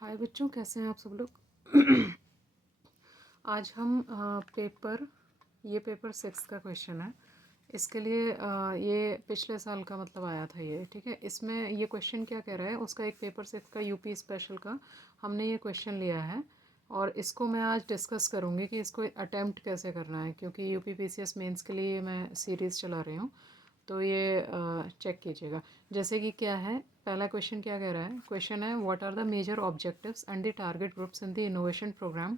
हाय बच्चों, कैसे हैं आप सब लोग। आज हम पेपर 6 का क्वेश्चन है। इसके लिए ये पिछले साल का मतलब आया था ये, ठीक है। इसमें ये क्वेश्चन क्या कह रहा है, उसका एक पेपर 6 का यूपी स्पेशल का हमने ये क्वेश्चन लिया है और इसको मैं आज डिस्कस करूँगी कि इसको अटेम्प्ट कैसे करना है, क्योंकि यूपी पीसीएस मेंस के लिए मैं सीरीज़ चला रही हूँ। तो ये चेक कीजिएगा। जैसे कि क्या है, पहला क्वेश्चन क्या कह रहा है। क्वेश्चन है, what are the major objectives and the target groups in the innovation program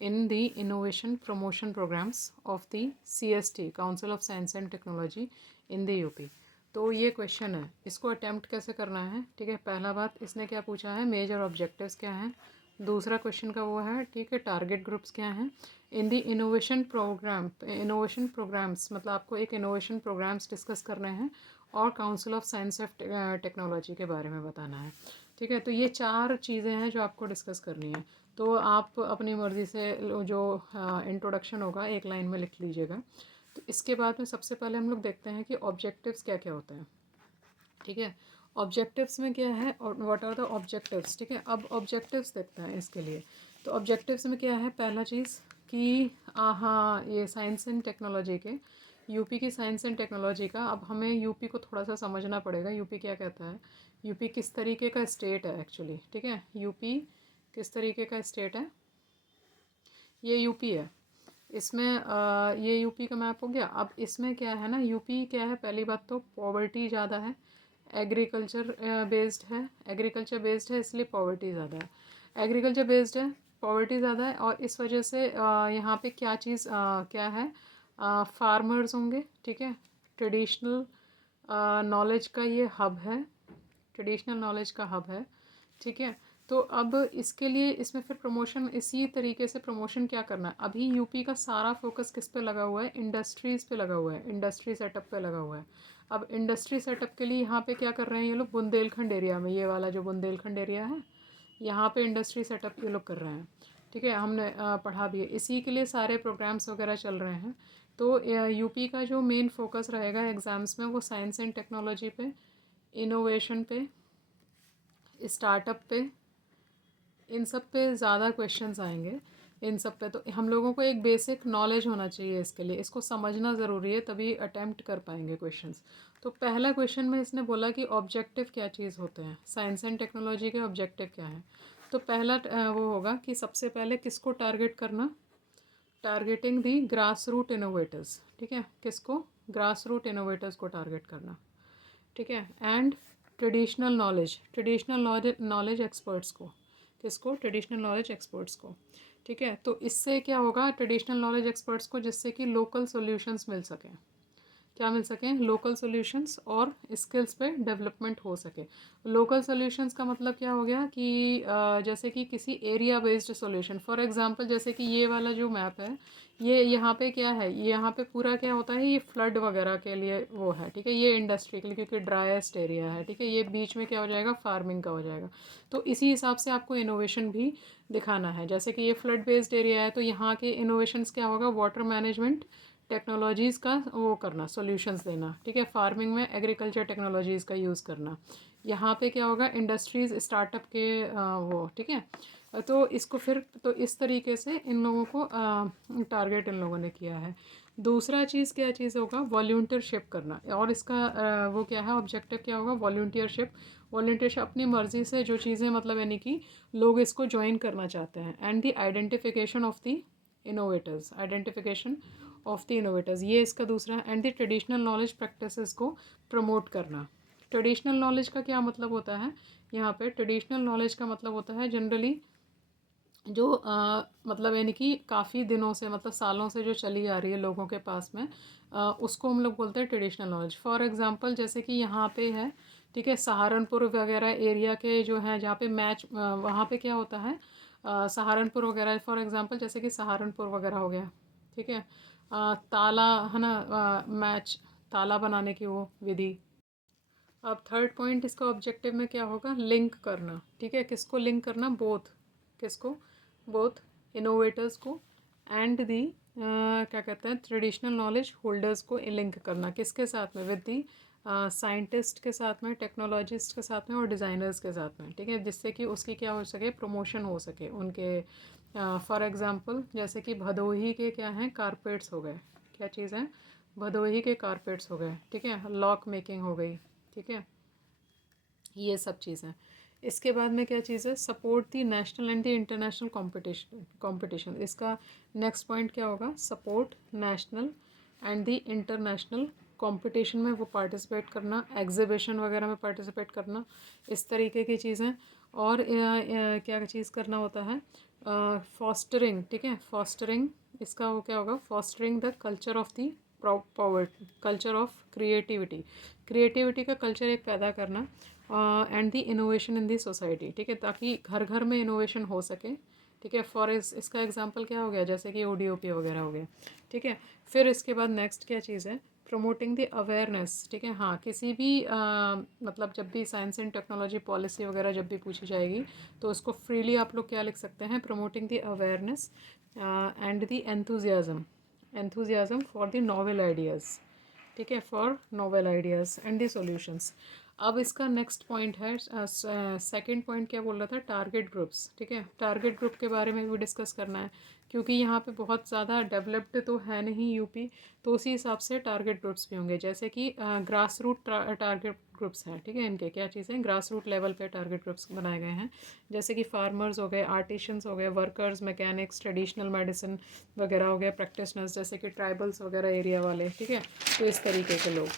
in the innovation promotion programs of the CST council of science and technology in the UP. तो ये question है, इसको attempt कैसे करना है, ठीक है। पहला बात इसने क्या पूछा है, मेजर ऑब्जेक्टिव्स क्या हैं। दूसरा क्वेश्चन का वो है, ठीक है, टारगेट ग्रुप्स क्या हैं इन दी इनोवेशन प्रोग्राम। इनोवेशन प्रोग्राम्स मतलब आपको एक इनोवेशन प्रोग्राम्स डिस्कस करने हैं और council of science of technology के बारे में बताना है, ठीक है। तो ये चार चीज़ें हैं जो आपको डिस्कस करनी है। तो आप अपनी मर्ज़ी से जो इंट्रोडक्शन होगा एक लाइन में लिख लीजिएगा। तो इसके बाद में सबसे पहले हम लोग देखते हैं कि ऑब्जेक्टिव्स क्या क्या होते हैं, ठीक है। ऑब्जेक्टिव्स में क्या है और व्हाट आर द ऑब्जेक्टिव्स, ठीक है। अब ऑब्जेक्टिव्स देखते हैं इसके लिए। तो ऑब्जेक्टिव्स में क्या है, पहला चीज़ कि हाँ, ये साइंस एंड टेक्नोलॉजी के यूपी की साइंस एंड टेक्नोलॉजी का, अब हमें यूपी को थोड़ा सा समझना पड़ेगा। यूपी क्या कहता है, यूपी किस तरीके का स्टेट है एक्चुअली, ठीक है। यूपी किस तरीके का स्टेट है, ये यूपी है। इसमें ये यूपी का मैप हो गया। अब इसमें क्या है ना, यूपी क्या है, पहली बात तो पॉवर्टी ज़्यादा है, एग्रीकल्चर बेस्ड है। एग्रीकल्चर बेस्ड है इसलिए पॉवर्टी ज़्यादा है। एग्रीकल्चर बेस्ड है, पॉवर्टी ज़्यादा है, और इस वजह से यहाँ पे क्या चीज़ क्या है, फार्मर्स होंगे, ठीक है। ट्रेडिशनल नॉलेज का ये हब है, ट्रेडिशनल नॉलेज का हब है, ठीक है। तो अब इसके लिए इसमें फिर प्रमोशन, इसी तरीके से प्रमोशन क्या करना है। अभी यूपी का सारा फोकस किस पे लगा हुआ है, इंडस्ट्रीज़ पे लगा हुआ है, इंडस्ट्री सेटअप पे लगा हुआ है। अब इंडस्ट्री सेटअप के लिए यहाँ पे क्या कर रहे हैं ये लोग, बुंदेलखंड एरिया में, ये वाला जो बुंदेलखंड एरिया है यहाँ पे इंडस्ट्री सेटअप ये लोग कर रहे हैं, ठीक है। हमने पढ़ा भी है, इसी के लिए सारे प्रोग्राम्स वगैरह चल रहे हैं। तो यूपी का जो मेन फोकस रहेगा एग्ज़ाम्स में वो साइंस एंड टेक्नोलॉजी पे, इनोवेशन पे, स्टार्टअप पे, इन सब पे ज़्यादा क्वेश्चंस आएंगे। इन सब पे तो हम लोगों को एक बेसिक नॉलेज होना चाहिए इसके लिए, इसको समझना ज़रूरी है, तभी अटैम्प्ट कर पाएंगे क्वेश्चंस। तो पहला क्वेश्चन में इसने बोला कि ऑब्जेक्टिव क्या चीज़ होते हैं, साइंस एंड टेक्नोलॉजी के ऑब्जेक्टिव क्या हैं। तो पहला वो होगा कि सबसे पहले किसको टारगेट करना, targeting the grass root innovators, ठीक है। किसको, ग्रास रूट इनोवेटर्स को टारगेट करना, ठीक है। And traditional knowledge, traditional knowledge experts को, किसको, ट्रेडिशनल नॉलेज एक्सपर्ट्स को, ठीक है। तो इससे क्या होगा, ट्रेडिशनल नॉलेज एक्सपर्ट्स को, जिससे कि लोकल सॉल्यूशंस मिल सकें, क्या मिल सकें, लोकल सॉल्यूशंस, और स्किल्स पे डेवलपमेंट हो सके। लोकल सॉल्यूशंस का मतलब क्या हो गया कि जैसे कि किसी area based solution, for example जैसे कि ये वाला जो मैप है, ये यहाँ पे क्या है, यहाँ पे पूरा क्या होता है, ये फ्लड वगैरह के लिए वो है, ठीक है। ये इंडस्ट्री के लिए, क्योंकि ड्राइस्ट एरिया है, ठीक है। ये बीच में क्या हो जाएगा, फार्मिंग का हो जाएगा। तो इसी हिसाब से आपको इनोवेशन भी दिखाना है। जैसे कि ये फ्लड बेस्ड एरिया है तो यहाँ के इनोवेशंस क्या होगा, वाटर मैनेजमेंट टेक्नोलॉजीज़ का वो करना, सॉल्यूशंस देना, ठीक है। फार्मिंग में एग्रीकल्चर टेक्नोलॉजीज़ का यूज़ करना। यहाँ पे क्या होगा, इंडस्ट्रीज़ स्टार्टअप के वो, ठीक है। तो इसको फिर तो इस तरीके से इन लोगों को टारगेट इन लोगों ने किया है। दूसरा चीज़ क्या चीज़ होगा, वॉल्यूंटियरशिप करना, और इसका वो क्या है, ऑब्जेक्टिव क्या होगा, वॉल्यूंटियरशिप। वॉल्यूंटियरशिप अपनी मर्ज़ी से जो चीज़ें मतलब यानी कि लोग इसको ज्वाइन करना चाहते हैं। And the identification of the innovators, identification of the innovators, ये इसका दूसरा है। And the traditional knowledge practices को प्रमोट करना। ट्रेडिशनल नॉलेज का क्या मतलब होता है, यहाँ पे ट्रेडिशनल नॉलेज का मतलब होता है जनरली जो मतलब यानी कि काफ़ी दिनों से, मतलब सालों से जो चली आ रही है लोगों के पास में, उसको हम लोग बोलते हैं ट्रेडिशनल नॉलेज। फॉर एग्जांपल जैसे कि यहाँ पे है, ठीक है, सहारनपुर वगैरह एरिया के जो हैं जहाँ पे मैच, वहाँ पे क्या होता है, सहारनपुर वगैरह, फॉर एग्जांपल जैसे कि सहारनपुर वगैरह हो गया, ठीक है। ताला है ना, मैच, ताला बनाने की वो विधि। अब थर्ड पॉइंट इसका ऑब्जेक्टिव में क्या होगा, लिंक करना, ठीक है। किसको लिंक करना, बोथ, किसको, बोथ इनोवेटर्स को एंड क्या कहते हैं, ट्रेडिशनल नॉलेज होल्डर्स को लिंक करना, किसके साथ में, विद दी साइंटिस्ट के साथ में, टेक्नोलॉजिस्ट के साथ में और डिज़ाइनर्स के साथ में, ठीक है, जिससे कि उसकी क्या हो सके, प्रमोशन हो सके उनके। फॉर एग्ज़ाम्पल जैसे कि भदोही के क्या हैं, कारपेट्स हो गए, क्या चीज़ है, भदोही के कारपेट्स हो गए, ठीक है, लॉक मेकिंग हो गई, ठीक है, ये सब चीज़ें। इसके बाद में क्या चीज़ है, support the national and the international competition. इसका नेक्स्ट पॉइंट क्या होगा, support national and the international competition में वो पार्टिसिपेट करना, एग्जीबिशन वगैरह में पार्टिसिपेट करना, इस तरीके की चीज़ें। और क्या चीज़ करना होता है, फॉस्टरिंग, ठीक है, फॉस्टरिंग, इसका वो क्या होगा, fostering the culture of the poverty, culture of creativity, creativity का कल्चर एक पैदा करना, and the innovation in the society, ठीक है, ताकि घर घर में इनोवेशन हो सके, ठीक है। फॉर इसका एग्जांपल क्या हो गया, जैसे कि ODOP वगैरह हो गया, ठीक है। फिर इसके बाद नेक्स्ट क्या चीज़ है, प्रमोटिंग द अवेयरनेस, ठीक है। हाँ, किसी भी मतलब जब भी साइंस एंड टेक्नोलॉजी पॉलिसी वगैरह जब भी पूछी जाएगी तो उसको फ्रीली आप लोग क्या लिख सकते हैं, promoting the awareness and the enthusiasm for the novel ideas, ठीक है, for novel ideas and the solutions. अब इसका नेक्स्ट पॉइंट है, सेकंड पॉइंट क्या बोल रहा था, टारगेट ग्रुप्स, ठीक है, टारगेट ग्रुप के बारे में भी डिस्कस करना है, क्योंकि यहाँ पे बहुत ज़्यादा डेवलप्ड तो है नहीं यूपी, तो उसी हिसाब से टारगेट ग्रुप्स भी होंगे, जैसे कि ग्रास रूट टारगेट ग्रुप्स हैं, ठीक है, इनके क्या चीज़ें, ग्रास रूट लेवल पे टारगेट ग्रुप्स बनाए गए हैं, जैसे कि फार्मर्स हो गए, आर्टिशंस हो गए, वर्कर्स, मैकेनिक्स, ट्रेडिशनल मेडिसिन वगैरह हो गया, प्रैक्टिशनर्स जैसे कि ट्राइबल्स वगैरह एरिया वाले, ठीक है, तो इस तरीके के लोग।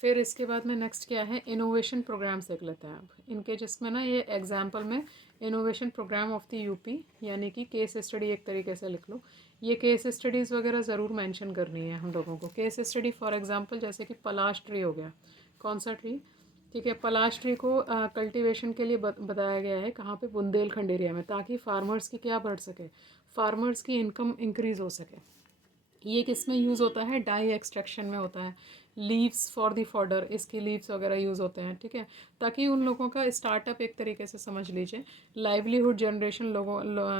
फिर इसके बाद में नेक्स्ट क्या है, इनोवेशन प्रोग्राम्स देख लेते हैं अब इनके, जिसमें ना ये एग्जांपल में innovation program of the UP, यानी कि केस स्टडी एक तरीके से लिख लो, ये केस स्टडीज़ वगैरह ज़रूर मेंशन करनी है हम लोगों को। केस स्टडी फॉर एग्जांपल जैसे कि पलाश ट्री हो गया, कौन सा ट्री, ठीक है, पलाश ट्री को कल्टीवेशन के लिए बताया गया है, कहाँ पे, बुंदेलखंड एरिया में, ताकि फार्मर्स की क्या बढ़ सके, फार्मर्स की इनकम इंक्रीज़ हो सके। ये किस में यूज़ होता है, डाई एक्सट्रैक्शन में होता है, लीव्स फॉर द फॉडर, इसकी लीव्स वगैरह यूज़ होते हैं, ठीक है, ताकि उन लोगों का स्टार्टअप एक तरीके से समझ लीजिए, लाइवलीहुड जनरेशन,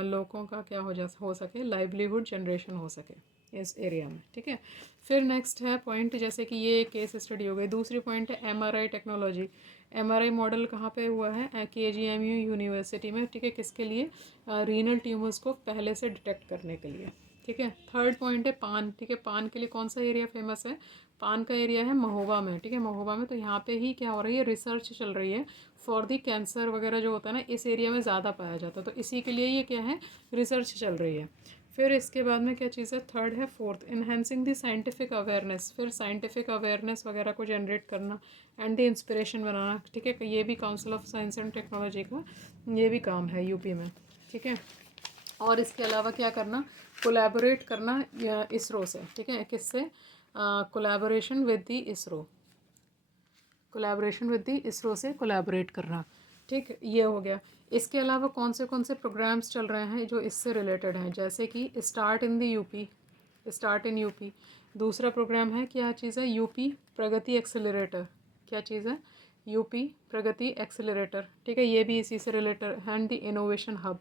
लोगों का क्या हो सके, लाइवलीहुड जनरेशन हो सके इस एरिया में, ठीक है। फिर नेक्स्ट है पॉइंट, जैसे कि ये केस स्टडी हो गई। दूसरी पॉइंट है MRI टेक्नोलॉजी। MRI मॉडल कहाँ पे हुआ है, KGMU यूनिवर्सिटी में, ठीक है, किसके लिए, रीनल ट्यूमर्स को पहले से डिटेक्ट करने के लिए, ठीक है। थर्ड पॉइंट है पान, ठीक है, पान के लिए कौन सा एरिया फेमस है, पान का एरिया है महोबा में, ठीक है, महोबा में, तो यहाँ पे ही क्या हो रही है, रिसर्च चल रही है फॉर दी कैंसर वगैरह जो होता है ना, इस एरिया में ज़्यादा पाया जाता है, तो इसी के लिए ये क्या है, रिसर्च चल रही है। फिर इसके बाद में क्या चीज़ है, थर्ड है, फोर्थ, इन्हेंसिंग दी साइंटिफिक अवेयरनेस, फिर साइंटिफिक अवेयरनेस वगैरह को जनरेट करना एंड दी इंस्पिरेशन बनाना, ठीक है, ये भी council of science and technology का ये भी काम है यूपी में, ठीक है। और इसके अलावा क्या करना, कोलैबोरेट करना इसरो से, ठीक है, किससे, collaboration with the ISRO, collaboration with the ISRO से कोलैबोरेट करना, ठीक, ये हो गया। इसके अलावा कौन से प्रोग्राम्स चल रहे हैं जो इससे रिलेटेड हैं, जैसे कि start in the UP, start in UP. दूसरा प्रोग्राम है, क्या चीज़ है, यूपी प्रगति एक्सेलरेटर, क्या चीज़ है, यूपी प्रगति एक्सेलरेटर, ठीक है, ये भी इसी से related, and the innovation hub,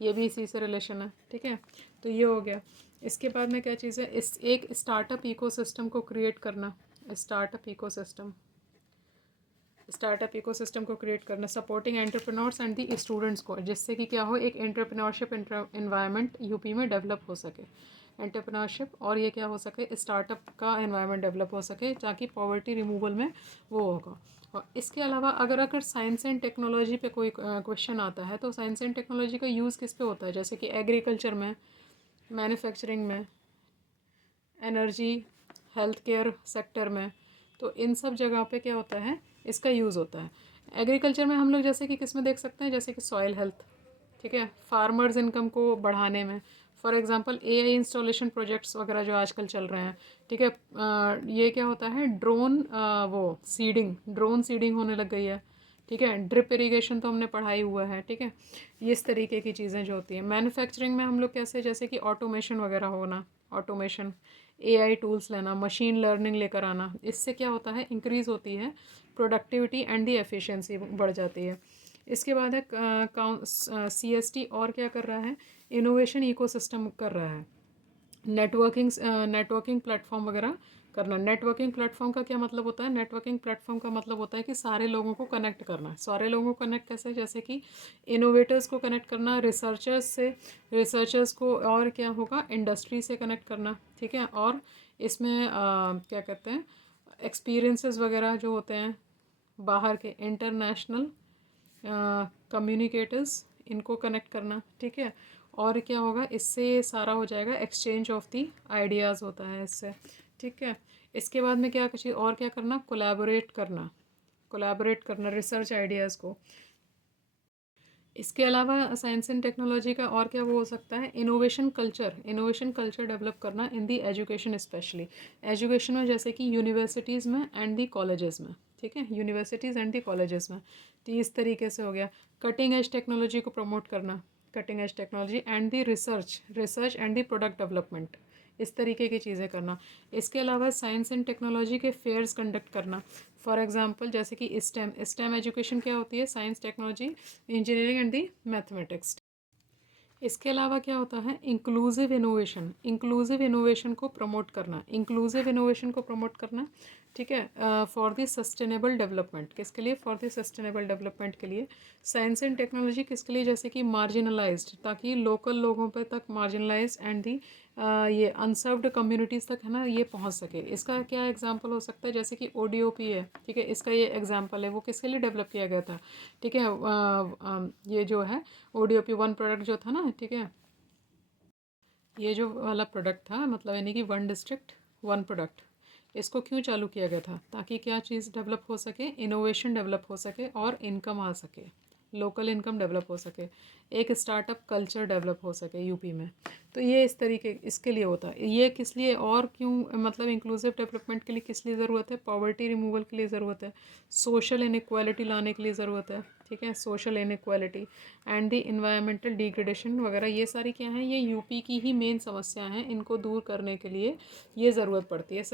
ये भी इसी से रिलेशन है, ठीक है, तो ये हो गया। इसके बाद में क्या चीज़ है, इस एक स्टार्टअप इकोसिस्टम को क्रिएट करना, स्टार्टअप इकोसिस्टम, स्टार्टअप इकोसिस्टम को क्रिएट करना, supporting entrepreneurs and the students को, जिससे कि क्या हो, एक एंटरप्रेन्योरशिप इन्वायरमेंट यूपी में डेवलप हो सके, एंटरप्रेन्योरशिप, और ये क्या हो सके, स्टार्टअप का इन्वायरमेंट डेवलप हो सके, ताकि पॉवर्टी रिमूवल में वो होगा। और इसके अलावा अगर साइंस एंड टेक्नोलॉजी पे कोई क्वेश्चन आता है, तो साइंस एंड टेक्नोलॉजी का यूज़ किस पे होता है, जैसे कि एग्रीकल्चर में, मैन्युफैक्चरिंग में, एनर्जी, हेल्थ केयर सेक्टर में, तो इन सब जगह पे क्या होता है, इसका यूज़ होता है। एग्रीकल्चर में हम लोग जैसे कि किस में देख सकते हैं, जैसे कि सॉइल हेल्थ, ठीक है, फार्मर्स इनकम को बढ़ाने में, for example AI installation projects वगैरह जो आजकल चल रहे हैं, ठीक है, ये क्या होता है, ड्रोन सीडिंग होने लग गई है, ठीक है, ड्रिप इरिगेशन तो हमने पढ़ाई हुआ है, ठीक है, ये इस तरीके की चीज़ें जो होती हैं। मैन्युफैक्चरिंग में हम लोग कैसे, जैसे कि ऑटोमेशन वगैरह होना, ऑटोमेशन, AI टूल्स लेना, मशीन लर्निंग लेकर आना, इससे क्या होता है, इंक्रीज़ होती है प्रोडक्टिविटी एंड दी एफिशिएंसी बढ़ जाती है। इसके बाद है CST, और क्या कर रहा है, इनोवेशन इकोसिस्टम कर रहा है, नेटवर्किंग प्लेटफॉर्म वगैरह करना। नेटवर्किंग प्लेटफॉर्म का क्या मतलब होता है? नेटवर्किंग प्लेटफॉर्म का मतलब होता है कि सारे लोगों को कनेक्ट करना। सारे लोगों को कनेक्ट कैसे? जैसे कि इनोवेटर्स को कनेक्ट करना रिसर्चर्स से, रिसर्चर्स को और क्या होगा, इंडस्ट्री से कनेक्ट करना, ठीक है। और इसमें क्या कहते हैं, एक्सपीरियंसेस वगैरह जो होते हैं बाहर के, इंटरनेशनल कम्युनिकेटर्स, इनको कनेक्ट करना, ठीक है। और क्या होगा, इससे सारा हो जाएगा, एक्सचेंज ऑफ दी आइडियाज़ होता है इससे, ठीक है। इसके बाद में क्या चीज़ और क्या करना, कोलैबोरेट करना, कोलैबोरेट करना रिसर्च आइडियाज़ को। इसके अलावा साइंस एंड टेक्नोलॉजी का और क्या वो हो सकता है, innovation culture, innovation culture develop करना इन दी एजुकेशन, स्पेशली एजुकेशन में, जैसे कि यूनिवर्सिटीज़ में एंड दी कॉलेजेस में, ठीक है, यूनिवर्सिटीज़ एंड दी कॉलेजेस में। तो इस तरीके से हो गया। कटिंग एज टेक्नोलॉजी को प्रमोट करना, cutting edge technology and the research, research and the product development, इस तरीके की चीज़ें करना। इसके अलावा साइंस एंड टेक्नोलॉजी के फेयर्स कंडक्ट करना। फॉर एग्जांपल जैसे कि स्टेम, स्टेम एजुकेशन क्या होती है, science, technology, engineering and the mathematics. इसके अलावा क्या होता है, इंक्लूसिव इनोवेशन, इंक्लूसिव इनोवेशन को प्रमोट करना, इंक्लूसिव इनोवेशन को प्रमोट करना, ठीक है, फॉर द सस्टेनेबल डेवलपमेंट, किसके लिए, फॉर द सस्टेनेबल डेवलपमेंट के लिए। साइंस एंड टेक्नोलॉजी किसके लिए, जैसे कि मार्जिनलाइज्ड, ताकि लोकल लोगों पे तक, मार्जिनलाइज्ड एंड दी ये अनसर्व्ड कम्युनिटीज़ तक है ना, ये पहुंच सके। इसका क्या एग्जांपल हो सकता है, जैसे कि ओडीओपी है, ठीक है, इसका ये एग्जांपल है, वो किसके लिए डेवलप किया गया था, ठीक है। ये जो है ओडीओपी वन प्रोडक्ट जो था ना, ठीक है, ये जो वाला प्रोडक्ट था, मतलब यानी कि वन डिस्ट्रिक्ट वन प्रोडक्ट, इसको क्यों चालू किया गया था, ताकि क्या चीज़ डेवलप हो सके, इनोवेशन डेवलप हो सके और इनकम आ सके, लोकल इनकम डेवलप हो सके, एक स्टार्टअप कल्चर डेवलप हो सके यूपी में। तो ये इस तरीके, इसके लिए होता है ये, किस लिए और क्यों, मतलब इंक्लूसिव डेवलपमेंट के लिए किस लिए ज़रूरत है, पॉवर्टी रिमूवल के लिए ज़रूरत है, सोशल इनइक्वालिटी लाने के लिए ज़रूरत है, ठीक है, social inequality and the environmental degradation वगैरह, ये सारी क्या हैं, ये यूपी की ही मेन समस्या हैं। इनको दूर करने के लिए ये ज़रूरत पड़ती है,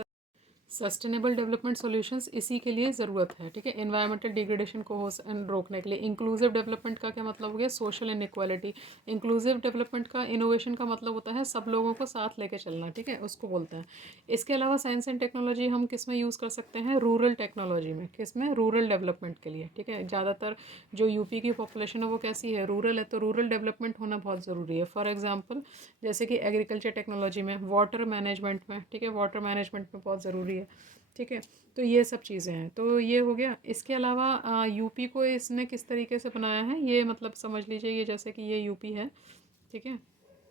सस्टेनेबल डेवलपमेंट सॉल्यूशंस इसी के लिए ज़रूरत है, ठीक है। एनवायरमेंटल डिग्रेडेशन को रोकने के लिए। इंक्लूसिव डेवलपमेंट का क्या मतलब हो गया, सोशल इनइक्वालिटी। इंक्लूसिव डेवलपमेंट का, इनोवेशन का मतलब होता है सब लोगों को साथ लेके चलना, ठीक है, उसको बोलते हैं। इसके अलावा साइंस एंड टेक्नोलॉजी हम किस में यूज़ कर सकते हैं, रूरल टेक्नोलॉजी में, किस में, रूरल डेवलपमेंट के लिए, ठीक है। ज़्यादातर जो यूपी की पॉपुलेशन है वो कैसी है, रूरल है, तो रूरल डेवलपमेंट होना बहुत ज़रूरी है। फॉर एग्जाम्पल जैसे कि एग्रीकल्चर टेक्नोलॉजी में, वाटर मैनेजमेंट में, ठीक है, वाटर मैनेजमेंट में बहुत ज़रूरी है, ठीक है। तो ये सब चीज़ें हैं, तो ये हो गया। इसके अलावा यूपी को इसने किस तरीके से बनाया है, ये मतलब समझ लीजिए, ये जैसे कि ये यूपी है, ठीक है।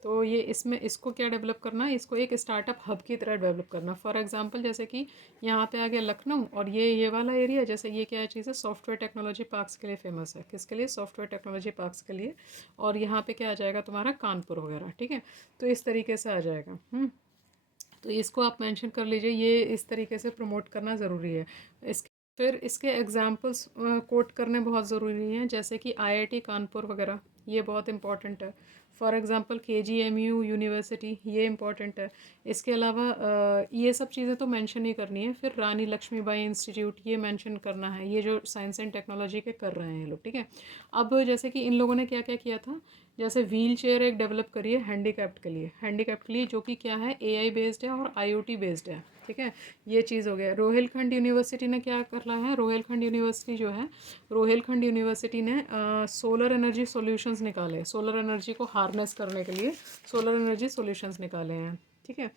तो ये इसमें इसको क्या डेवलप करना है, इसको एक स्टार्टअप हब की तरह डेवलप करना। फॉर एग्जांपल जैसे कि यहाँ पे आ गया लखनऊ, और ये वाला एरिया, जैसे ये क्या चीज़ है, सॉफ्टवेयर टेक्नोलॉजी पार्क्स के लिए फेमस है, किसके लिए, सॉफ्टवेयर टेक्नोलॉजी पार्क्स के लिए। और यहाँ पे क्या आ जाएगा तुम्हारा, कानपुर वगैरह, ठीक है। तो इस तरीके से आ जाएगा। तो इसको आप मेंशन कर लीजिए, ये इस तरीके से प्रमोट करना ज़रूरी है। इस फिर इसके एग्जांपल्स कोट करने बहुत ज़रूरी हैं, जैसे कि आईआईटी कानपुर वगैरह, ये बहुत इंपॉर्टेंट है। फॉर एग्जांपल केजीएमयू यूनिवर्सिटी, ये इंपॉर्टेंट है। इसके अलावा ये सब चीज़ें तो मेंशन ही करनी है। फिर रानी लक्ष्मीबाई इंस्टीट्यूट, ये मेंशन करना है, ये जो साइंस एंड टेक्नोलॉजी के कर रहे हैं ये लोग, ठीक है। अब जैसे कि इन लोगों ने क्या क्या किया था, जैसे व्हील चेयर एक डेवलप करी है हैंडीकैप्ड के लिए, हैंडीकैप्ड के लिए, जो कि क्या है, एआई बेस्ड है और आईओटी बेस्ड है, ठीक है। ये चीज़ हो गया। रोहिलखंड यूनिवर्सिटी ने क्या कर रहा है, रोहिलखंड यूनिवर्सिटी जो है, रोहिलखंड यूनिवर्सिटी ने सोलर एनर्जी सॉल्यूशंस निकाले, सोलर एनर्जी को हार्नेस करने के लिए सोलर एनर्जी सॉल्यूशंस निकाले हैं, ठीक है।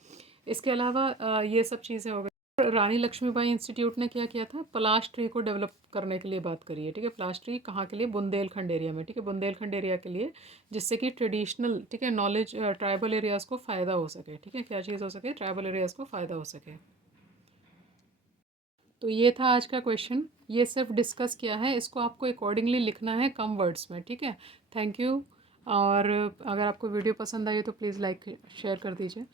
इसके अलावा ये सब चीज़ें हो गई। रानी लक्ष्मीबाई इंस्टीट्यूट ने क्या किया था, पलाश ट्री को डेवलप करने के लिए बात करी है, ठीक है। पलाश ट्री कहाँ के लिए, बुंदेलखंड एरिया में, ठीक है, बुंदेलखंड एरिया के लिए, जिससे कि ट्रेडिशनल, ठीक है, नॉलेज, ट्राइबल एरियाज़ को फ़ायदा हो सके, ठीक है, क्या चीज़ हो सके, ट्राइबल एरियाज़ को फ़ायदा हो सके। तो ये था आज का क्वेश्चन, ये सिर्फ डिस्कस किया है, इसको आपको अकॉर्डिंगली लिखना है कम वर्ड्स में, ठीक है। Thank you. और अगर आपको वीडियो पसंद आई तो प्लीज़ लाइक शेयर कर दीजिए।